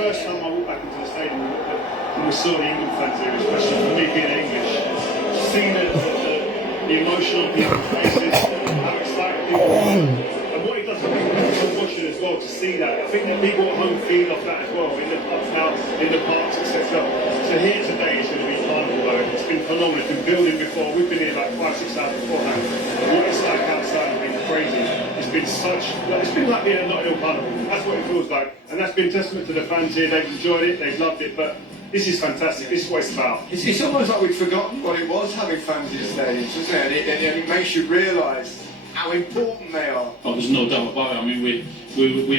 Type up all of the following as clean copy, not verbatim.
first time I walked back into the stadium and we saw the England fans there, especially for me being English, seeing the emotion on people's faces, how excited people are. And what it does for watching as well, to see that. I think that people at home feed off that as well, in the pubs now, in the parks, etc. So here today is going to be carnival though. It's been phenomenal. It's been building before. We've been here like 5-6 hours beforehand. And what it's like outside has been crazy. It's been like being at Notting Hill Carnival. That's what it feels like. And that's been testament to the fans here. They've enjoyed it, they've loved it, but this is fantastic. This is what it's about. It's almost like we've forgotten what it was having fans in stadiums, isn't it? And it makes you realise how important they are. Oh, there's no doubt about it. I mean, we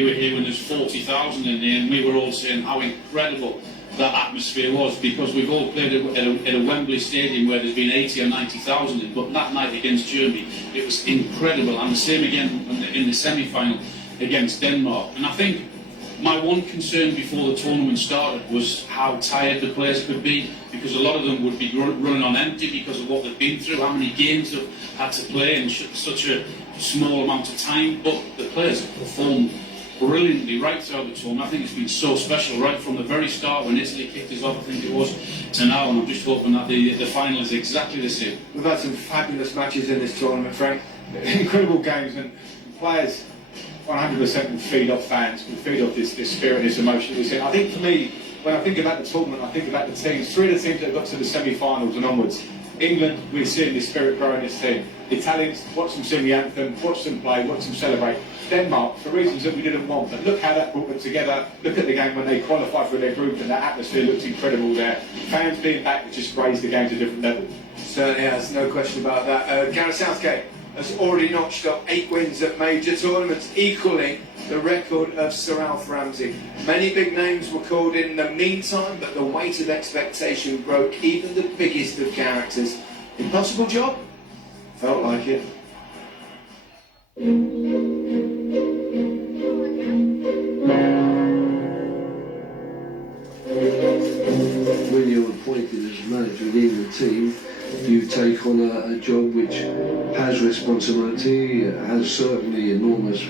were here when there's 40,000 in there, and we were all saying how incredible that atmosphere was, because we've all played at a Wembley Stadium where there's been 80 or 90,000 in, but that night against Germany, it was incredible. And the same again in the semi-final against Denmark. And I think my one concern before the tournament started was how tired the players could be, because a lot of them would be running on empty because of what they've been through, how many games they've had to play in such a small amount of time. But the players have performed brilliantly right throughout the tournament. I think it's been so special right from the very start when Italy kicked us off, I think it was, to now, and I'm just hoping that the final is exactly the same. We've had some fabulous matches in this tournament, Frank. Incredible games, and players 100% would feed off fans, would feed off this spirit, this emotion. I think for me, when I think about the tournament, I think about the teams, 3 of the teams that have got to the semi-finals and onwards. England, we're seeing this spirit grow in this team. The Italians, watch them sing the anthem, watch them play, watch them celebrate. Denmark, for reasons that we didn't want, but look how that brought them together. Look at the game when they qualified for their group, and that atmosphere looks incredible there. Fans being back just raised the game to a different level. Certainly has, no question about that. Gareth Southgate has already notched up 8 wins at major tournaments, equalling the record of Sir Alf Ramsey. Many big names were called in the meantime, but the weight of expectation broke even the biggest of characters. Impossible job? Felt like it. When you're appointed as manager within the team, you take on a job which has responsibility, has certainly enormous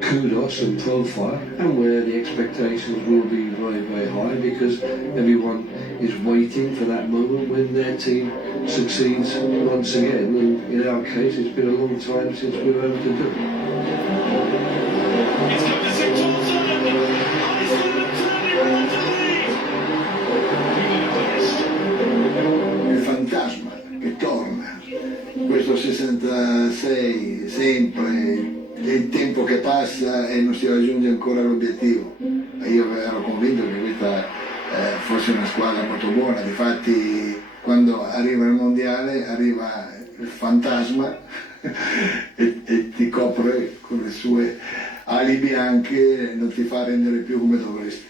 kudos and profile, and where the expectations will be very, very high, because everyone is waiting for that moment when their team succeeds once again. And in our case, it's been a long time since we were able to do it. Fantasma che torna, questo 66 sempre, è il tempo che passa e non si raggiunge ancora l'obiettivo. Io ero convinto che questa fosse una squadra molto buona, difatti quando arriva il mondiale arriva il fantasma e ti copre con le sue ali bianche e non ti fa rendere più come dovresti.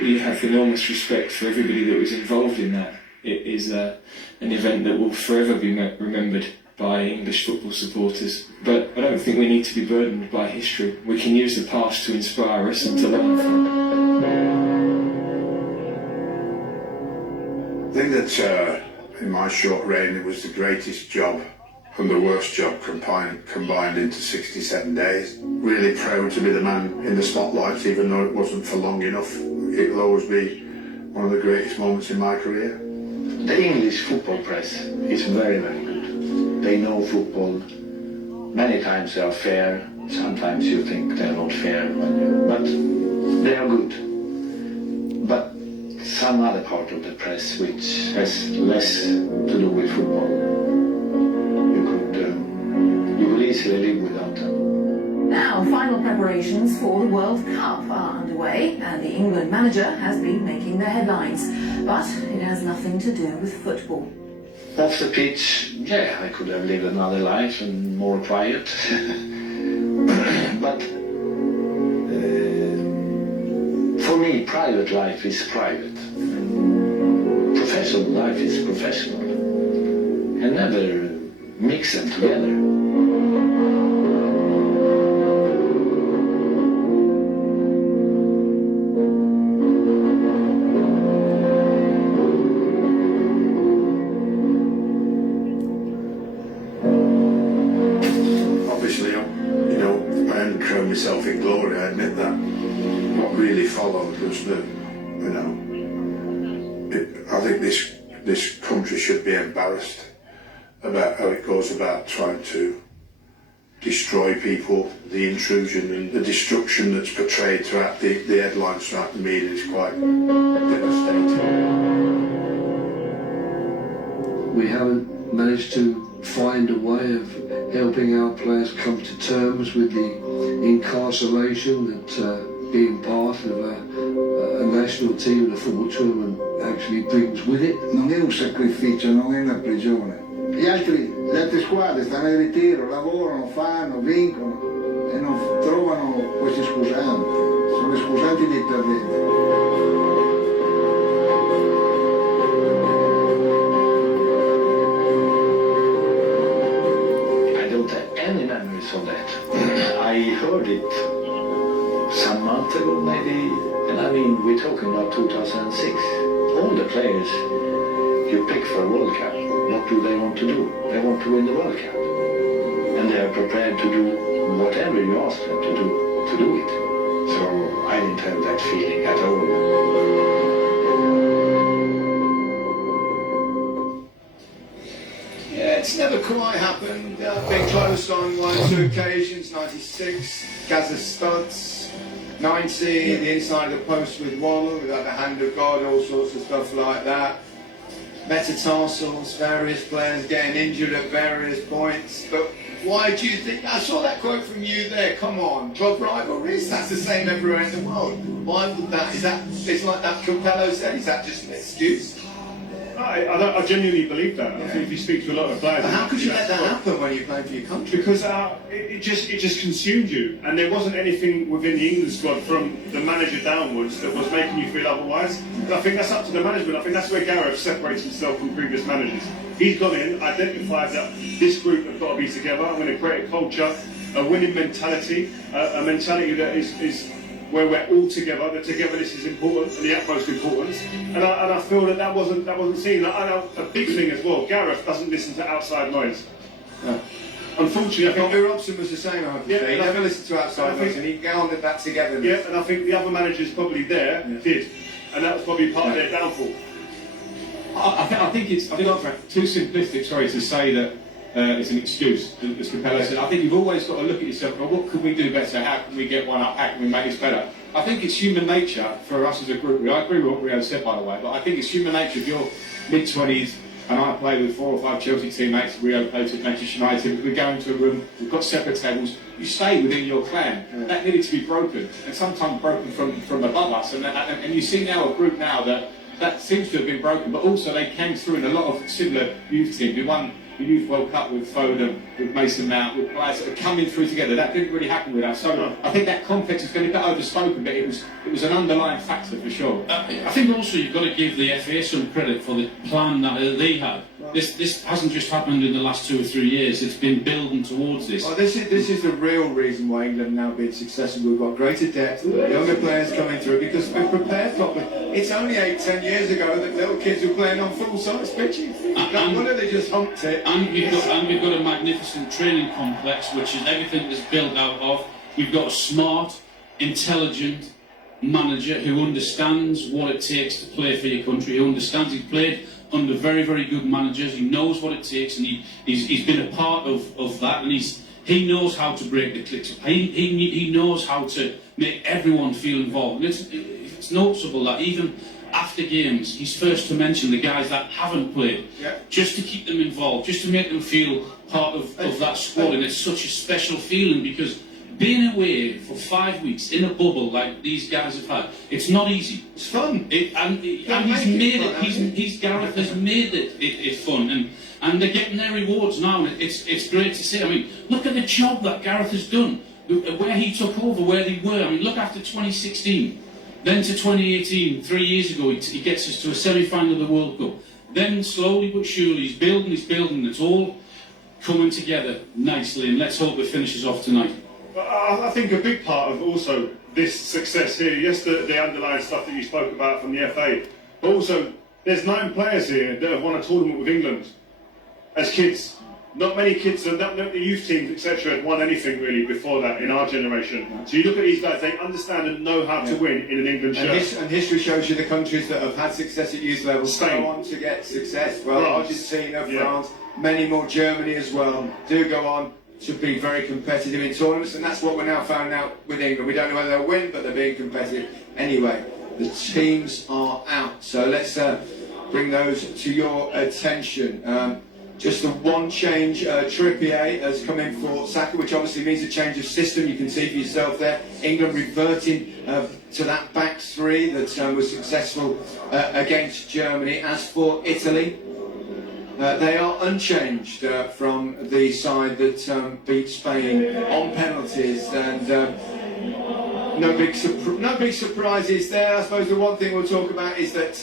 We have enormous respect for everybody that was involved in that. It is an event that will forever be remembered by English football supporters. But I don't think we need to be burdened by history. We can use the past to inspire us and to learn from it. I think that in my short reign it was the greatest job and the worst job combined into 67 days. Really proud to be the man in the spotlight, even though it wasn't for long enough. It will always be one of the greatest moments in my career. The English football press is very, very good. They know football. Many times they are fair. Sometimes you think they are not fair, but they are good. But some other part of the press which has less to do with football, you will easily live without them. Now, final preparations for the World Cup are underway, and the England manager has been making the headlines. But it has nothing to do with football. Off the pitch, yeah, I could have lived another life and more quiet. But for me, private life is private. Professional life is professional. And never mix them together. Obviously, you know, I hadn't crowned myself in glory, I admit that. What really followed was that, I think this country should be embarrassed about how it goes about trying to destroy people. The intrusion and the destruction that's portrayed throughout the headlines throughout the media is quite devastating. We haven't managed to find a way of helping our players come to terms with the incarceration that being part of a national team and a football tournament actually brings with it. Non è un sacrificio, non è una prigione. Le altre squadre stanno in ritiro, lavorano, fanno, vincono e non trovano questi scusanti. Sono le scusanti dei perdenti. Any memories of that. I heard it some month ago maybe, and I mean we're talking about 2006. All the players you pick for a World Cup, what do they want to do? They want to win the World Cup. And they are prepared to do whatever you ask them to do it. So I didn't have that feeling at all. It's never quite happened. Been close on 1 or 2 occasions. 96, Gaza Studs. 90, the inside of the post with Waller, without the hand of God, all sorts of stuff like that. Metatarsals, various players getting injured at various points. But why do you think? I saw that quote from you there. Come on, club rivalries. That's the same everywhere in the world. Why would that? Is that? It's like that Capello said. Is that just an excuse? I genuinely believe that. I think if you speak to a lot of players, But how could you let that happen when you're playing for your country? Because it just consumed you, and there wasn't anything within the England squad from the manager downwards that was making you feel otherwise. And I think that's up to the management. I think that's where Gareth separates himself from previous managers. He's gone in, identified that this group have got to be together. I'm going to create a culture, a winning mentality, a mentality that is where we're all together. The togetherness is important, and the utmost importance. And I feel that wasn't seen. A big thing as well. Gareth doesn't listen to outside noise. No. Unfortunately, I think Bobby Robson was the same. I have to say. He never listened to outside noise, and he gathered that together. Yeah, and I think the other managers probably did, and that was probably part of their downfall. I think it's too simplistic. Sorry to say that. It's an excuse, as Capello said. I think you've always got to look at yourself, well, what could we do better? How can we get one up? How can we make this better? I think it's human nature for us as a group. I agree with what Rio said, by the way, but I think it's human nature. If you're mid-20s and I play with 4 or 5 Chelsea teammates, Rio plays with Manchester United, we go into a room, we've got separate tables, you stay within your clan. Yeah. That needed to be broken, and sometimes broken from above us. And you see now a group now that seems to have been broken, but also they came through in a lot of similar youth teams. We won the Youth World Cup with Foden, with Mason Mount, with players that are coming through together. That didn't really happen with us. So I think that complex is going to be a bit overspoken, but it was an underlying factor for sure. I think also you've got to give the FA some credit for the plan that they had. This hasn't just happened in the last 2 or 3 years. It's been building towards this. Well, this is the real reason why England now being successful. We've got greater depth, younger players coming through because we're prepared properly. It's only 8-10 years ago that little kids were playing on full-size pitches. No wonder they just humped it. And we've got a magnificent training complex, which is everything that's built out of. We've got a smart, intelligent manager who understands what it takes to play for your country, who understands he's played under very, very good managers. He knows what it takes, and he's been a part of that, and he knows how to break the clicks. He knows how to make everyone feel involved. And it's noticeable that even after games, he's first to mention the guys that haven't played, just to keep them involved, just to make them feel part of that squad. And it's such a special feeling because being away for 5 weeks in a bubble like these guys have had, it's not easy. It's fun. And he's made it. Gareth has made it fun, and they're getting their rewards now. And it's great to see. I mean, look at the job that Gareth has done, where he took over, where they were. I mean, look after 2016, then to 2018, 3 years ago, he gets us to a semi-final of the World Cup. Then slowly but surely, he's building. It's all coming together nicely, and let's hope it finishes off tonight. I think a big part of also this success here, yes, the underlying stuff that you spoke about from the FA, but also there's 9 players here that have won a tournament with England as kids. not many kids, and not the youth teams, etc., had won anything really before that in our generation. So you look at these guys; they understand and know how to win in an England shirt. And history shows you the countries that have had success at youth level Spain. go on to get success. Well, France. Argentina, France, many more, Germany as well, do go on to be very competitive in tournaments, and that's what we're now finding out with England. We don't know whether they'll win, but they're being competitive. Anyway, the teams are out, so let's bring those to your attention. Just the one change, Trippier has come in for Saka, which obviously means a change of system. You can see for yourself there, England reverting to that back three that was successful against Germany. As for Italy, they are unchanged from the side that beat Spain on penalties, and no big surprises there. I suppose the one thing we'll talk about is that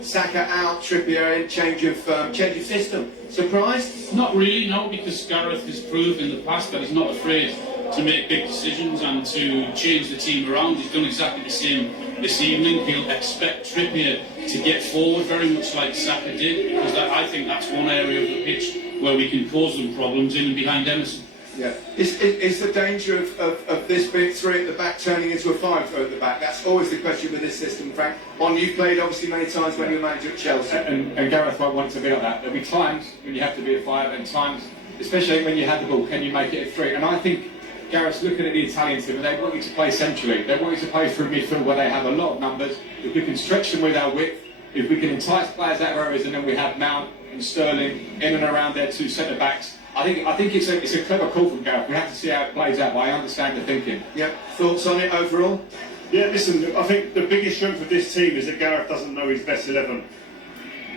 Saka out, Trippier in, change of system. Surprised? Not really, no, because Gareth has proved in the past that he's not afraid to make big decisions and to change the team around. He's done exactly the same this evening. He'll expect Trippier to get forward very much like Saka did, because I think that's one area of the pitch where we can cause them problems in and behind Emerson. Yeah. Is the danger of this big three at the back turning into a five at the back? That's always the question with this system, Frank. One you've played obviously many times when you were manager at Chelsea. And Gareth won't want it to be like that. There'll be times when you have to be a five, and times, especially when you have the ball, can you make it a three? And I think Gareth's looking at the Italian team, and they want you to play centrally. They want you to play through midfield where they have a lot of numbers. If we can stretch them with our width, if we can entice players out of areas, and then we have Mount and Sterling in and around their two centre backs. I think it's a clever call from Gareth. We have to see how it plays out, but I understand the thinking. Yeah. Thoughts on it overall? Yeah, listen, I think the biggest strength of this team is that Gareth doesn't know his best 11.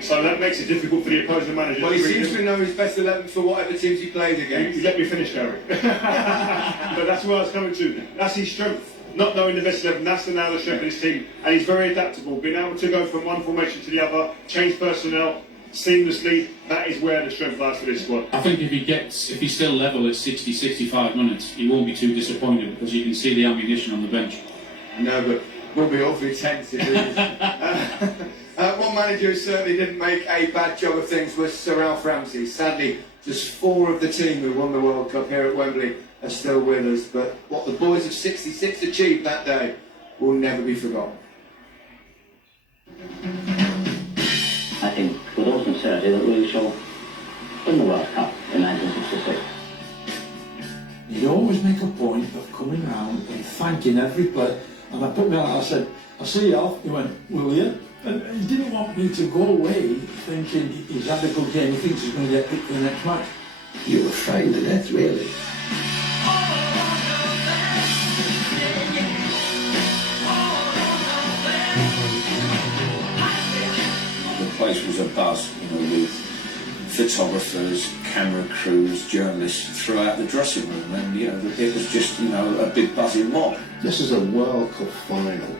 So that makes it difficult for the opposing manager. Well, he seems to know his best 11 for whatever teams he plays against. You let me finish, Gary. But that's where I was coming to. That's his strength. Not knowing the best 11, that's now the strength of his team. And he's very adaptable, being able to go from one formation to the other, change personnel seamlessly. That is where the strength lies for this squad. I think if he's still level at 60, 65 minutes, he won't be too disappointed, because you can see the ammunition on the bench. No, but we'll be awfully tense if one manager who certainly didn't make a bad job of things was Sir Alf Ramsey. Sadly, just 4 of the team who won the World Cup here at Wembley are still with us, but what the boys of 66 achieved that day will never be forgotten. I think with all sincerity that we shall win the World Cup in 1966. He'd always make a point of coming round and thanking every player. And I put me on, I said, "I'll see you off." He went, "Will you?" And he didn't want me to go away thinking he's had a good game, he thinks he's going to get picked for the next match. You were frightened to death, really. The place was abuzz, with photographers, camera crews, journalists throughout the dressing room, and it was just a big buzzing mob. This is a World Cup final.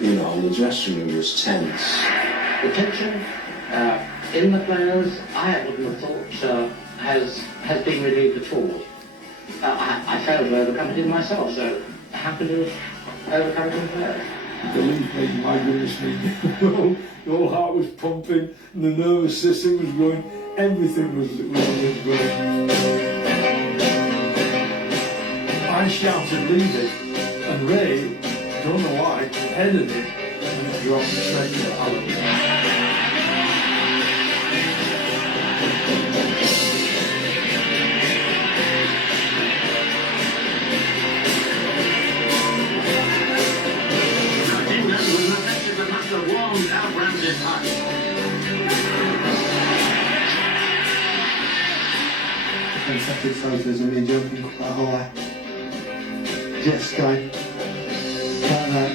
The dressing room was tense. The tension in the players, I wouldn't have thought has been relieved at all. I failed to overcome it in myself, so how can you overcome it in players? Believe me, my goodness me, the whole heart was pumping, and the nervous system was going, everything was going. I shouted, "Leave it," and Ray, don't know why, headed it, and it dropped straight to Alan. Separate photos of me jumping quite high. Jet ski. Like that.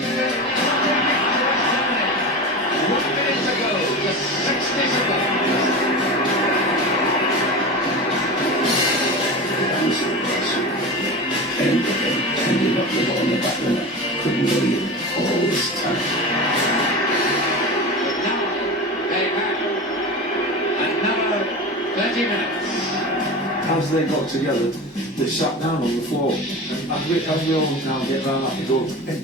1 minute to go, the 60 Ended up the ball in the back of the net. Couldn't believe it all this time. But now they have another 30 minutes. As they got together, they sat down on the floor, and as we all now get round and go, "Hey,